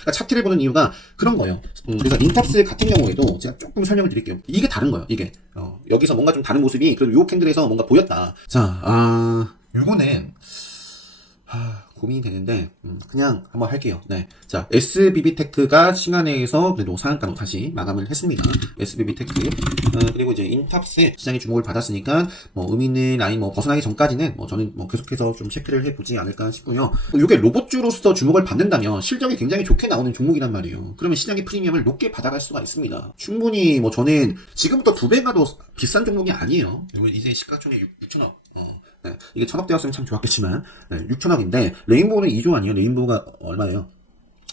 그러니까 차트를 보는 이유가 그런 거예요. 그래서 인탑스 같은 경우에도 제가 조금 설명을 드릴게요. 이게 다른 거예요. 이게 여기서 뭔가 좀 다른 모습이 그래도 요 캔들에서 뭔가 보였다. 자, 요거는 고민이 되는데 그냥 한번 할게요. 네, 자 SBB테크가 시간에서 그래도 상한가로 다시 마감을 했습니다. SBB테크 그리고 이제 인탑스 시장에 주목을 받았으니까 뭐 의미 있는 라인 뭐 벗어나기 전까지는 뭐 저는 뭐 계속해서 좀 체크를 해보지 않을까 싶고요. 이게 로봇주로서 주목을 받는다면 실적이 굉장히 좋게 나오는 종목이란 말이에요. 그러면 시장의 프리미엄을 높게 받아갈 수가 있습니다. 충분히 뭐 저는 지금부터 2배 가도 비싼 종목이 아니에요. 이거 이제 시가총액 6천억. 네, 이게 1,000억 되었으면 참 좋았겠지만 6천억인데 레인보우는 2조 아니에요. 레인보우가 얼마예요?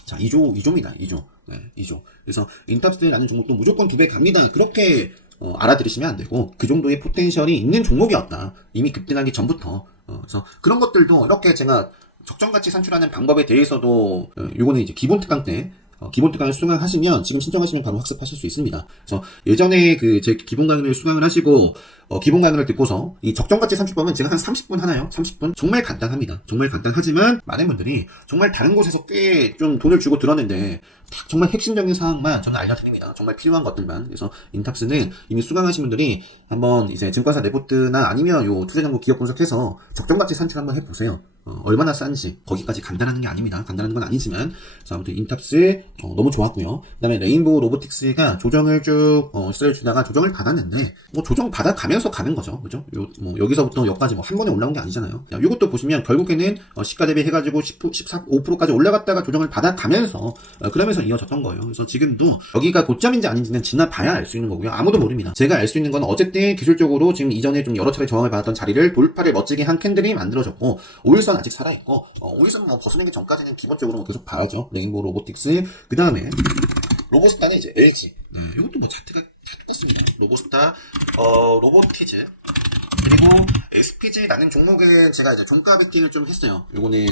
자, 2조입니다. 2조. 네, 2조. 그래서 인탑스라는 종목도 무조건 2배 갑니다. 그렇게 알아들으시면 안 되고 그 정도의 포텐셜이 있는 종목이었다. 이미 급등하기 전부터. 그래서 그런 것들도 이렇게 제가 적정가치 산출하는 방법에 대해서도 요거는 이제 기본 특강 때 기본 특강을 수강하시면 지금 신청하시면 바로 학습하실 수 있습니다. 그래서 예전에 그 제 기본 강의를 수강을 하시고 기본 강의를 듣고서 이 적정가치 산출법은 제가 한 30분 하나요? 30분? 정말 간단합니다. 정말 간단하지만 많은 분들이 정말 다른 곳에서 꽤 좀 돈을 주고 들었는데 정말 핵심적인 사항만 저는 알려드립니다. 정말 필요한 것들만. 그래서 인탑스는 이미 수강하신 분들이 한번 이제 증권사 레포트나 아니면 요 투자정보 기업 분석해서 적정가치 산출 한번 해보세요. 얼마나 싼지 거기까지 간단한 게 아닙니다. 간단한 건 아니지만 자, 아무튼 인탑스 너무 좋았고요. 그 다음에 레인보우 로보틱스가 조정을 쭉 시도해주다가 조정을 받았는데 뭐 조정 받아가면서 가는 거죠. 그죠? 뭐 여기서부터 여기까지 뭐 한 번에 올라온 게 아니잖아요. 자, 이것도 보시면 결국에는 시가 대비 해가지고 14, 5%까지 올라갔다가 조정을 받아가면서 그러면서 이어졌던 거예요. 그래서 지금도 여기가 고점인지 아닌지는 지나봐야 알 수 있는 거고요. 아무도 모릅니다. 제가 알 수 있는 건 어쨌든 기술적으로 지금 이전에 좀 여러 차례 저항을 받았던 자리를 돌파를 멋지게 한 캔들이 만들어졌고 5일선 아직 살아있고 5일선 뭐 벗어나기 전까지는 기본적으로 계속 봐야죠. 레인보우 로보틱스 그 다음에 로보스타는 이제 LG 이것도 뭐 차트가 다 똑같습니다. 로보스타 로보티즈 그리고 SPG라는 종목에 제가 이제 종가 베팅을 좀 했어요. 요거는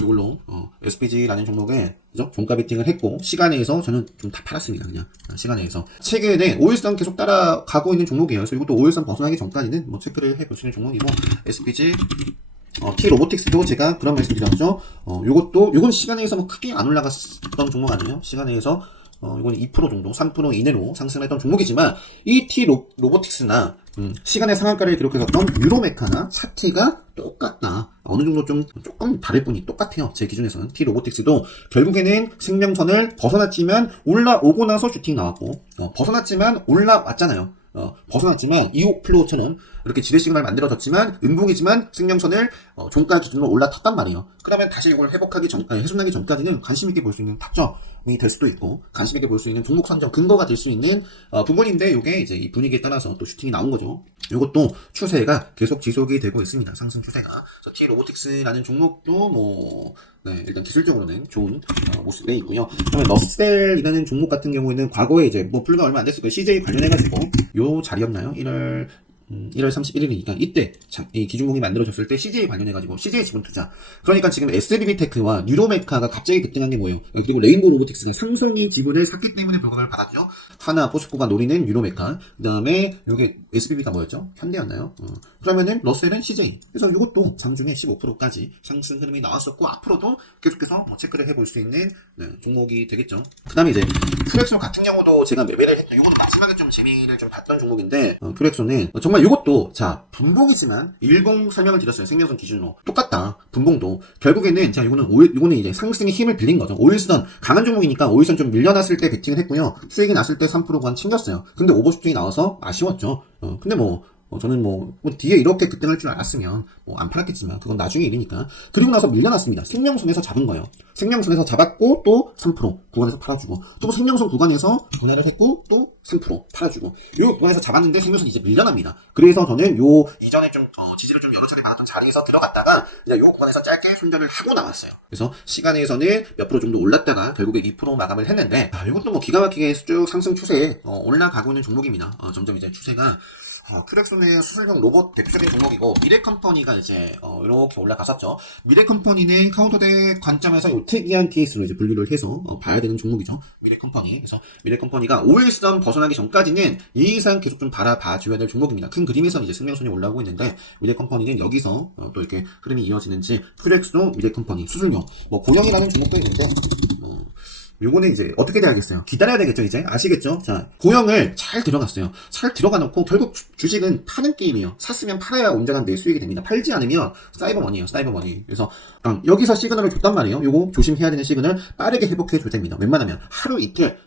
이걸로 SPG라는 종목에 그죠? 종가 베팅을 했고 시간에서 저는 좀 다 팔았습니다. 그냥 시간에서 최근에 5일선 계속 따라가고 있는 종목이에요. 그래서 이것도 5일선 벗어나기 전까지는 뭐 체크를 해보시는 종목이고 SPG T 로보틱스도 제가 그런 말씀 드렸죠. 요건 시간에서 뭐 크게 안 올라갔던 종목 아니에요. 시간에서 이건 2% 정도, 3% 이내로 상승했던 종목이지만 이 T 로보틱스나 시간의 상한가를 기록했었던 유로메카나 사티가 똑같다. 어느 정도 조금 다를 뿐이 똑같아요. 제 기준에서는 T 로보틱스도 결국에는 생명선을 벗어났지만 올라오고 나서 슈팅 나왔고 벗어났지만 올라왔잖아요. 벗어났지만 이옥플로우처럼 이렇게 지뢰 시그널 만들어졌지만 음봉이지만 생명선을 종가 기준으로 올라탔단 말이에요. 그러면 다시 이걸 훼손하기 전까지는 관심있게 볼 수 있는 타점이 될 수도 있고 관심있게 볼 수 있는 종목 선정 근거가 될 수 있는 부분인데 이게 이제 이 분위기에 따라서 또 슈팅이 나온 거죠. 이것도 추세가 계속 지속이 되고 있습니다. 상승 추세가. 그래서 T 로보틱스라는 종목도 뭐 일단 기술적으로는 좋은 모습에 있고요. 그다음에 러셀이라는 종목 같은 경우에는 과거에 이제 뭐 불과 얼마 안 됐을 거예요. CJ 관련해가지고 요 자리였나요? 1월 31일이니까 이때 이 기준봉이 만들어졌을 때 CJ 관련해가지고 CJ 지분 투자 그러니까 지금 SBB테크와 뉴로메카가 갑자기 급등한 게 뭐예요? 그리고 레인보우 로보틱스가 삼성이 지분을 샀기 때문에 불가을 받았죠. 하나 포스코가 노리는 뉴로메카 그 다음에 여기 SBB가 뭐였죠? 현대였나요? 그러면은 러셀은 CJ 그래서 이것도 장중에 15%까지 상승 흐름이 나왔었고 앞으로도 계속해서 뭐 체크를 해볼 수 있는 종목이 되겠죠. 그 다음에 이제 퓨렉소 같은 경우도 제가 매매를 했던 이거는 마지막에 좀 재미를 좀 봤던 종목인데 퓨렉소는 정말 이것도 자 분봉이지만 10 설명을 드렸어요. 생명선 기준으로 똑같다. 분봉도 결국에는 자 이거는 이제 상승의 힘을 빌린 거죠. 5일선 강한 종목이니까 5일선 좀 밀려났을 때 베팅을 했고요. 수익이 났을 때 3% 구간 챙겼어요. 근데 오버슈팅이 나와서 아쉬웠죠. 근데 저는 뒤에 이렇게 급등할 줄 알았으면 안 팔았겠지만 그건 나중에 일이니까. 그리고 나서 밀려났습니다. 생명선에서 잡은 거예요. 생명선에서 잡았고 또 3% 구간에서 팔아주고 또 생명선 구간에서 분할을 했고 또 3% 팔아주고 요 구간에서 잡았는데 생명선 이제 밀려납니다. 그래서 저는 요 이전에 좀 지지를 좀 여러 차례 받았던 자리에서 들어갔다가 그냥 요 구간에서 짧게 손절을 하고 나왔어요. 그래서 시간에서는 몇 프로 정도 올랐다가 결국에 2% 마감을 했는데 이것도 뭐 기가 막히게 쭉 상승 추세에 올라가고 있는 종목입니다. 점점 이제 추세가 퓨렉손의 수술용 로봇 대표적인 종목이고 미래컴퍼니가 이제 이렇게 올라갔었죠. 미래컴퍼니는 카운터대 관점에서 이 특이한 케이스로 이제 분류를 해서 봐야 되는 종목이죠. 미래컴퍼니. 그래서 미래컴퍼니가 5일선 벗어나기 전까지는 이 이상 계속 좀 바라봐줘야 될 종목입니다. 큰 그림에서 이제 생명선이 올라오고 있는데 미래컴퍼니는 여기서 또 이렇게 흐름이 이어지는지 퓨렉소 미래컴퍼니 수술용 고영이라는 종목도 있는데 요거는 이제 어떻게 돼야겠어요? 기다려야 되겠죠, 이제? 아시겠죠? 자, 고영을 잘 들어갔어요. 잘 들어가 놓고 결국 주식은 파는 게임이에요. 샀으면 팔아야 온전한 내 수익이 됩니다. 팔지 않으면 사이버머니예요, 사이버머니. 그래서 여기서 시그널을 줬단 말이에요. 요거 조심해야 되는 시그널 빠르게 회복해 줄 됩니다. 웬만하면 하루 이틀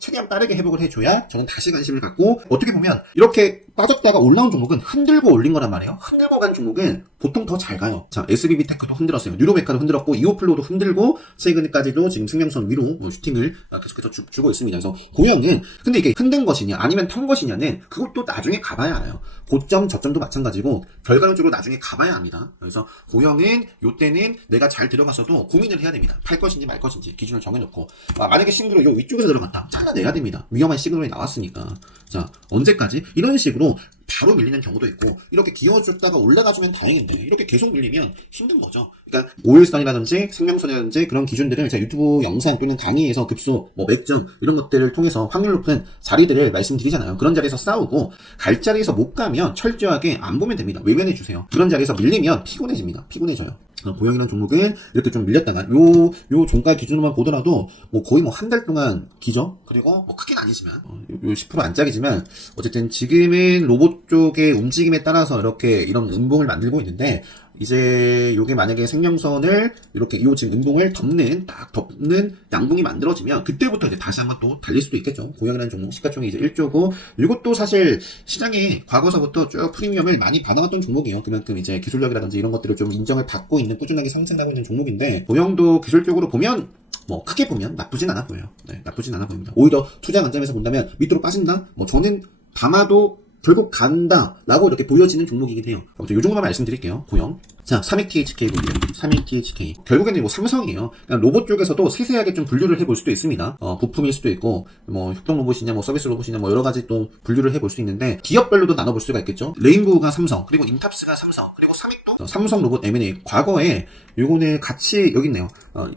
최대한 빠르게 회복을 해줘야 저는 다시 관심을 갖고 어떻게 보면 이렇게 빠졌다가 올라온 종목은 흔들고 올린 거란 말이에요. 흔들고 간 종목은 보통 더 잘 가요. 자, SBB테크도 흔들었어요. 뉴로메카도 흔들었고 이오플로도 흔들고 최근까지도 지금 승명선 위로 슈팅을 계속해서 주고 있습니다. 그래서 고영은 근데 이게 흔든 것이냐 아니면 턴 것이냐는 그것도 나중에 가봐야 알아요. 고점 저점도 마찬가지고 결과론적으로 나중에 가봐야 합니다. 그래서 고영은 요때는 내가 잘 들어갔어도 고민을 해야 됩니다. 팔 것인지 말 것인지 기준을 정해놓고 만약에 싱글로 요 위쪽에서 들어갔다 잘라내야 됩니다. 위험한 시그널이 나왔으니까. 자, 언제까지? 이런 식으로 바로 밀리는 경우도 있고 이렇게 기어줬다가 올라가주면 다행인데 이렇게 계속 밀리면 힘든 거죠. 그러니까 5일선이라든지 생명선이라든지 그런 기준들을 제가 유튜브 영상 또는 강의에서 급소, 맥점 이런 것들을 통해서 확률 높은 자리들을 말씀드리잖아요. 그런 자리에서 싸우고 갈 자리에서 못 가면 철저하게 안 보면 됩니다. 외면해 주세요. 그런 자리에서 밀리면 피곤해집니다. 피곤해져요. 고영이라는 종목은 이렇게 좀 밀렸다가 요 종가 기준으로만 보더라도 거의 한 달 동안 기죠. 그리고 크게는 아니지만 요 10% 안짝이지만 어쨌든 지금은 로봇 쪽의 움직임에 따라서 이런 음봉을 만들고 있는데 이제 요게 만약에 생명선을 이렇게 요 지금 음봉을 덮는 양봉이 만들어지면 그때부터 이제 다시 한번 또 달릴 수도 있겠죠. 고영이라는 종목 시가총액이 이제 1조고 이것도 사실 시장에 과거서부터 쭉 프리미엄을 많이 받아왔던 종목이에요. 그만큼 이제 기술력이라든지 이런 것들을 좀 인정을 받고 있는 꾸준하게 상승하고 있는 종목인데 고영도 기술적으로 보면 크게 보면 나쁘진 않아 보여요. 네, 나쁘진 않아 보입니다. 오히려 투자 관점에서 본다면 밑으로 빠진다? 저는 담아도 결국 간다라고 이렇게 보여지는 종목이긴 해요. 아무튼 요 정도만 말씀드릴게요. 고영. 자, 32THK 볼게요. 32THK. 결국에는 삼성이에요. 그냥 로봇 쪽에서도 세세하게 좀 분류를 해볼 수도 있습니다. 부품일 수도 있고, 협동 로봇이냐, 서비스 로봇이냐, 여러 가지 또 분류를 해볼 수 있는데, 기업별로도 나눠볼 수가 있겠죠. 레인보우가 삼성, 그리고 인탑스가 삼성, 그리고 삼익도 삼성 로봇 M&A. 과거에 요거는 같이 여기 있네요.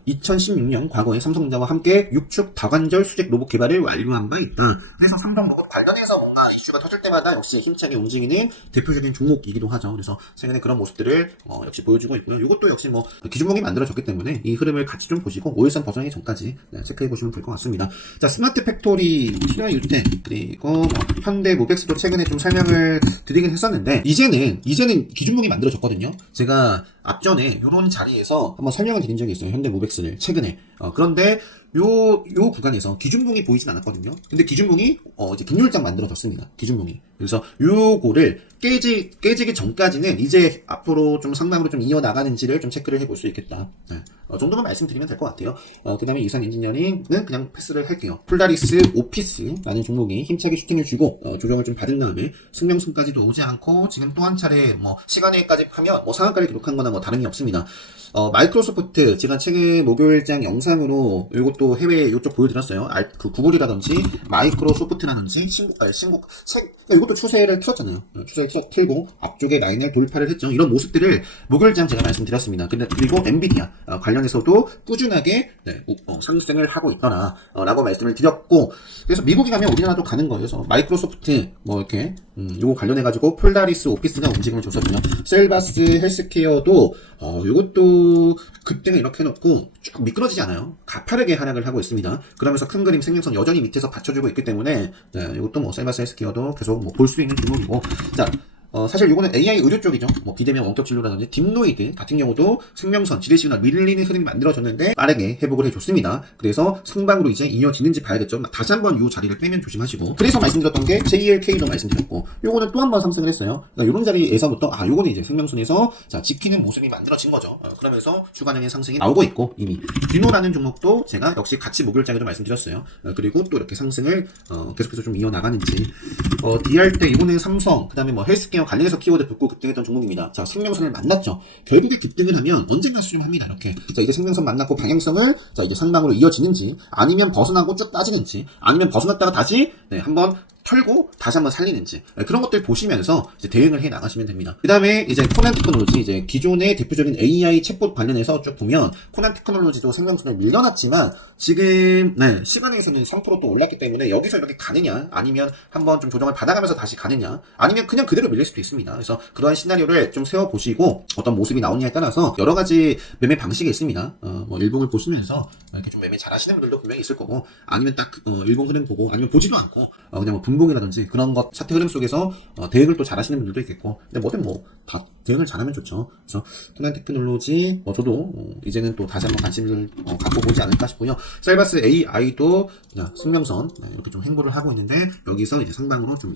2016년 과거에 삼성전자와 함께 6축 다관절 수직 로봇 개발을 완료한 바 있다. 그래서 삼성 로봇 관련해서 뭔가 이슈가 터질 때마다 역시 힘차게 움직이는 대표적인 종목이기도 하죠. 그래서 최근에 그런 모습들을 역시 보여주고 있고요. 이것도 역시 기준목이 만들어졌기 때문에 이 흐름을 같이 좀 보시고 5일선 벗어나기 전까지 체크해 보시면 될 것 같습니다. 자, 스마트 팩토리 필요한 유대 그리고 현대 모백스도 최근에 좀 설명을 드리긴 했었는데 이제는 기준목이 만들어졌거든요. 제가 앞전에 이런 자리에서 한번 설명을 드린 적이 있어요. 현대 모백스를 최근에. 그런데 요 구간에서 기준봉이 보이진 않았거든요. 근데 기준봉이 이제 분율장 만들어졌습니다. 기준봉이. 그래서 요거를 깨지기 전까지는 이제 앞으로 좀 상방으로 좀 이어나가는지를 좀 체크를 해볼 수 있겠다. 네. 정도만 말씀드리면 될 것 같아요. 그 다음에 이산 엔지니어링은 그냥 패스를 할게요. 폴라리스 오피스라는 종목이 힘차게 슈팅을 주고 조정을 좀 받은 다음에 승명선까지도 오지 않고 지금 또 한 차례 시간에까지 하면 상한가를 기록한 거나 다름이 없습니다. 마이크로소프트 제가 최근 목요일장 영상으로 이것도 해외 이쪽 보여드렸어요. 그 구글이라든지 마이크로소프트라든지 이것도 추세를 틀었잖아요. 추세를 틀고 앞쪽에 라인을 돌파를 했죠. 이런 모습들을 목요일장 제가 말씀드렸습니다. 그리고 엔비디아 관련해서도 꾸준하게 상승을 하고 있더라 라고 말씀을 드렸고 그래서 미국이 가면 우리나라도 가는 거예요. 그래서 마이크로소프트 이렇게 요거 관련해가지고 폴라리스 오피스가 움직임을 줬었고요. 셀바스 헬스케어도 요것도 급등을 이렇게 해놓고 쭉 미끄러지지 않아요. 가파르게 하락을 하고 있습니다. 그러면서 큰 그림 생명선 여전히 밑에서 받쳐주고 있기 때문에 이것도 셀바스 헬스케어도 계속 볼 수 있는 종목이고 자 사실 이거는 AI 의료 쪽이죠. 비대면 원격 진료라든지 딥노이드 같은 경우도 생명선, 지뢰시그널 밀리는 흐름이 만들어졌는데 빠르게 회복을 해줬습니다. 그래서 상방으로 이제 이어지는지 봐야겠죠. 다시 한번 이 자리를 빼면 조심하시고 그래서 말씀드렸던 게 JLK도 말씀드렸고 요거는 또 한 번 상승을 했어요. 그러니까 이런 자리에서부터 요거는 이제 생명선에서 지키는 모습이 만들어진 거죠. 그러면서 주간형의 상승이 나오고 있고 이미 규노라는 종목도 제가 역시 같이 목요일장에도 말씀드렸어요. 그리고 또 이렇게 상승을 계속해서 좀 이어나가는지 D할 때 이거는 삼성 그 다음에 헬스케어 관련해서 키워드 붙고 급등했던 종목입니다. 자, 생명선을 만났죠. 결국에 급등을 하면 언젠가 수렴합니다. 이렇게. 자, 이제 생명선 만났고 방향성을 이제 상방으로 이어지는지, 아니면 벗어나고 쭉 빠지는지, 아니면 벗어났다가 다시 한번 털고 다시 한번 살리는지 그런 것들 보시면서 이제 대응을 해 나가시면 됩니다. 그 다음에 이제 코난 테크놀로지, 이제 기존의 대표적인 AI 챗봇 관련해서 쭉 보면 코난 테크놀로지도 생명선을 밀려났지만 지금 시간에서는 3%또 올랐기 때문에 여기서 이렇게 가느냐, 아니면 한번 좀 조정을 받아가면서 다시 가느냐, 아니면 그냥 그대로 밀릴 수도 있습니다. 그래서 그러한 시나리오를 좀 세워보시고 어떤 모습이 나오느냐에 따라서 여러 가지 매매 방식이 있습니다. 뭐 일봉을 보시면서 이렇게 좀 매매 잘 하시는 분들도 분명히 있을 거고, 아니면 딱 일봉 흐름 보고, 아니면 보지도 않고 그냥 뭐 분봉이라든지 그런 것 차트 흐름 속에서 대응을 또 잘 하시는 분들도 있겠고, 근데 뭐든 뭐 다 대응을 잘하면 좋죠. 그래서 코난 테크놀로지 저도 이제는 또 다시 한번 관심을 갖고 보지 않을까 싶고요. 셀바스 AI도 승명선 이렇게 좀 행보를 하고 있는데, 여기서 이제 상방으로 좀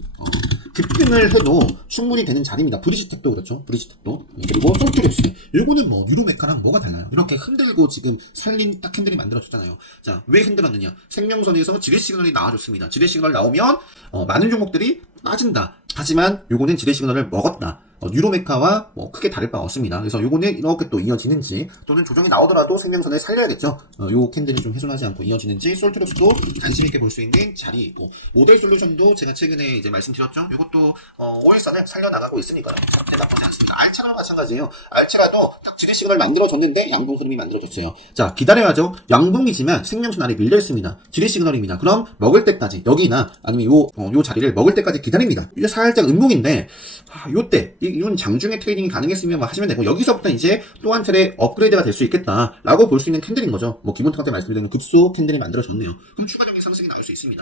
급등을 해도 충분히 되는 자리입니다. 브리지텍도 그렇죠. 브리지텍도, 그리고 솔트랩스, 요거는 뭐 유로메카랑 뭐가 달라요? 이렇게 흔들고 지금 살린 딱 핸들이 만들어졌잖아요. 자, 왜 흔들었느냐? 생명선에서 지뢰 시그널이 나와줬습니다. 지뢰 시그널 나오면 많은 종목들이 빠진다. 하지만 요거는 지뢰 시그널을 먹었다. 유로메카와 뭐 크게 다를 바가 없습니다. 그래서 요거는 이렇게 또 이어지는지, 또는 조정이 나오더라도 생명선을 살려야겠죠. 요 캔들이 좀 훼손하지 않고 이어지는지, 솔트록스도 관심 있게 볼 수 있는 자리이고, 모델 솔루션도 제가 최근에 이제 말씀드렸죠. 요것도 오일선을 살려나가고 있으니까요. 절대 나쁘지 않습니다. 알차랑 마찬가지예요. 알차라도 딱 지뢰 시그널 만들어졌는데 양봉 흐름이 만들어졌어요. 자, 기다려야죠. 양봉이지만 생명선 아래 밀려 있습니다. 지뢰 시그널입니다. 그럼 먹을 때까지, 여기나 아니면 요 자리를 먹을 때까지 기다립니다. 이게 살짝 음봉인데, 요때 이건 장중에 트레이딩이 가능했으면 뭐 하시면 되고, 여기서부터 이제 또 한 차례 업그레이드가 될 수 있겠다라고 볼 수 있는 캔들인 거죠. 뭐 기본 특강 때 말씀드린 급소 캔들이 만들어졌네요. 그럼 추가적인 상승이 나올 수 있습니다.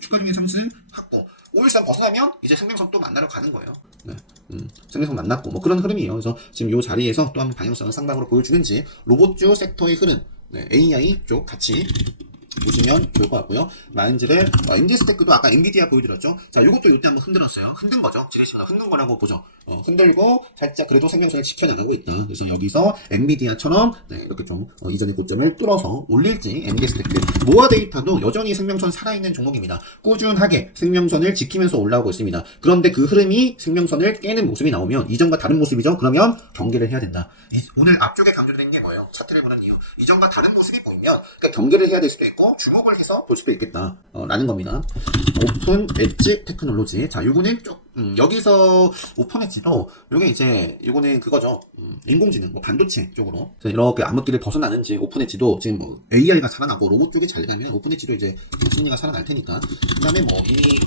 추가적인 상승 하고 513 벗어나면 이제 생명선 또 만나러 가는 거예요. 네. 생명선 만났고 뭐 그런 흐름이에요. 그래서 지금 요 자리에서 또 한번 방향성을 상방으로 보여주는지, 로봇주 섹터의 흐름, AI 쪽 같이 보시면 좋을 것 같고요. 마인즈를 인디스테크도 아까 엔비디아 보여드렸죠. 자, 요것도 요때 한번 흔들었어요. 흔든 거죠. 제시가 흔든 거라고 보죠. 흔들고 살짝 그래도 생명선을 지켜나가고 있다. 그래서 여기서 엔비디아처럼 이렇게 좀 이전의 고점을 뚫어서 올릴지, 엔디스테크 모아 데이터도 여전히 생명선 살아있는 종목입니다. 꾸준하게 생명선을 지키면서 올라오고 있습니다. 그런데 그 흐름이 생명선을 깨는 모습이 나오면 이전과 다른 모습이죠. 그러면 경계를 해야 된다. 오늘 앞쪽에 강조드린 게 뭐예요? 차트를 보는 이유. 이전과 다른 모습이 보이면 그러니까 경계를 해야 될 수도 있고 주목을 해서 볼 수도 있겠다 라는 겁니다. 오픈 엣지 테크놀로지. 자, 요거는 쭉 여기서 오픈 엣지도 요게 이제 요거는 그거죠. 인공지능 뭐 반도체 쪽으로 이렇게 암흑기를 벗어나는지, 오픈 엣지도 지금 뭐 AI가 살아나고 로봇 쪽이 잘 가면 오픈 엣지도 이제 심리가 살아날 테니까, 그다음에 뭐 이미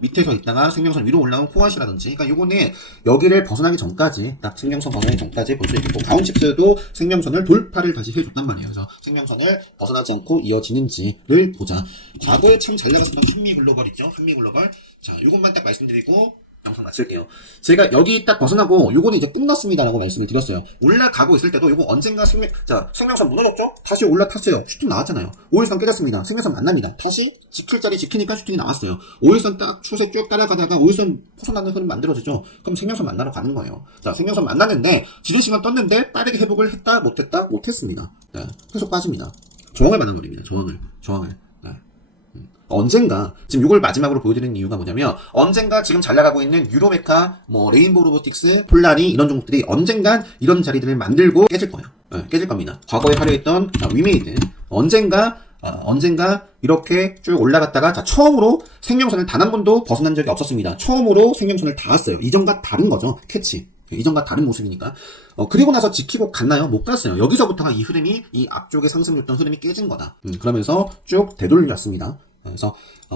밑에서 있다가 생명선 위로 올라온 코아시라든지, 그러니까 요거는 여기를 벗어나기 전까지, 딱 생명선 벗어나기 전까지 볼 수 있겠고, 가온칩스도 생명선을 돌파를 다시 해줬단 말이에요. 그래서 생명선을 벗어나지 않고 이어지는지를 보자. 과거에 참 잘 나갔었던 한미글로벌 있죠. 한미글로벌. 자, 요것만 딱 말씀드리고 영상 마칠게요. 제가 여기 딱 벗어나고 요거는 이제 끝났습니다라고 말씀을 드렸어요. 올라가고 있을 때도 요거 언젠가 생명선 무너졌죠? 다시 올라탔어요. 슈팅 나왔잖아요. 5일선 깨졌습니다. 생명선 만납니다. 다시 지킬 자리 지키니까 슈팅이 나왔어요. 5일선 딱 추세 쭉 따라가다가 5일선 벗어나는 흐름 만들어지죠? 그럼 생명선 만나러 가는 거예요. 자, 생명선 만났는데 지뢰시간 떴는데 빠르게 회복을 했다? 못했다? 못했습니다. 네, 계속 빠집니다. 저항을 받아버립니다. 저항을. 네. 언젠가, 지금 이걸 마지막으로 보여드리는 이유가 뭐냐면, 언젠가 지금 잘 나가고 있는 유로메카, 뭐 레인보우 로보틱스, 폴라리 이런 종목들이 언젠간 이런 자리들을 만들고 깨질 거예요. 네, 깨질 겁니다. 과거에 화려했던 위메이드 언젠가 이렇게 쭉 올라갔다가, 자, 처음으로 생명선을 단 한 번도 벗어난 적이 없었습니다. 처음으로 생명선을 닿았어요. 이전과 다른 거죠. 캐치. 이전과 다른 모습이니까. 그리고 나서 지키고 갔나요? 못 갔어요. 여기서부터가 이 흐름이, 이 앞쪽에 상승했던 흐름이 깨진 거다. 그러면서 쭉 되돌렸습니다. 그래서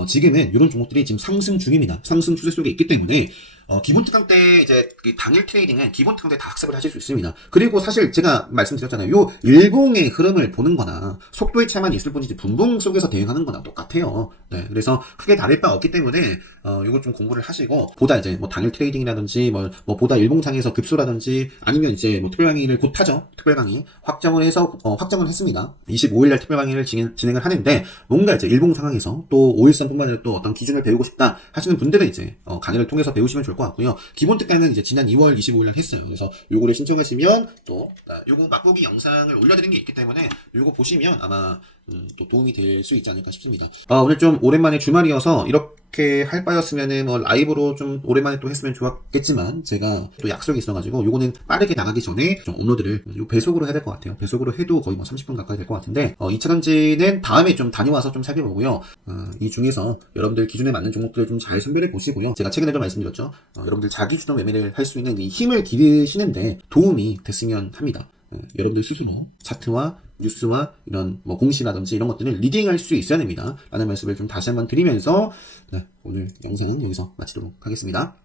지금은 이런 종목들이 지금 상승 중입니다. 상승 추세 속에 있기 때문에 기본 특강 때 이제 당일 트레이딩은 기본 특강 때 다 학습을 하실 수 있습니다. 그리고 사실 제가 말씀드렸잖아요. 요 일봉의 흐름을 보는 거나 속도의 차이만 있을 뿐이지 분봉 속에서 대응하는 거나 똑같아요. 네, 그래서 크게 다를 바 없기 때문에 요거 좀 공부를 하시고, 보다 이제 뭐 당일 트레이딩이라든지 뭐 보다 일봉상에서 급소라든지, 아니면 이제 뭐 특별 강의를 곧 하죠. 특별 강의 확정을 했습니다. 25일날 특별 강의를 진행을 하는데, 뭔가 이제 일봉 상황에서 또 5일선뿐만 아니라 또 어떤 기준을 배우고 싶다 하시는 분들은 이제 강의를 통해서 배우시면 좋을 좋을 것 같고요. 기본 특가는 이제 지난 2월 25일 날 했어요. 그래서 요거를 신청하시면 또 요거 맛보기 영상을 올려드린 게 있기 때문에 요거 보시면 아마 또 도움이 될 수 있지 않을까 싶습니다. 오늘 좀 오랜만에 주말이어서 이렇게 할 바였으면은 뭐 라이브로 좀 오랜만에 또 했으면 좋았겠지만 제가 또 약속이 있어가지고 요거는 빠르게 나가기 전에 좀 업로드를 요 배속으로 해야 될 것 같아요. 배속으로 해도 거의 뭐 30분 가까이 될 것 같은데 2차 전지는 다음에 좀 다녀와서 좀 살펴보고요. 이 중에서 여러분들 기준에 맞는 종목들을 좀 잘 선별해 보시고요. 제가 최근에도 말씀드렸죠. 여러분들 자기 주도 매매를 할 수 있는 이 힘을 기르시는데 도움이 됐으면 합니다. 여러분들 스스로 차트와 뉴스와 이런 뭐 공시라든지 이런 것들을 리딩할 수 있어야 됩니다. 라는 말씀을 좀 다시 한번 드리면서 오늘 영상은 여기서 마치도록 하겠습니다.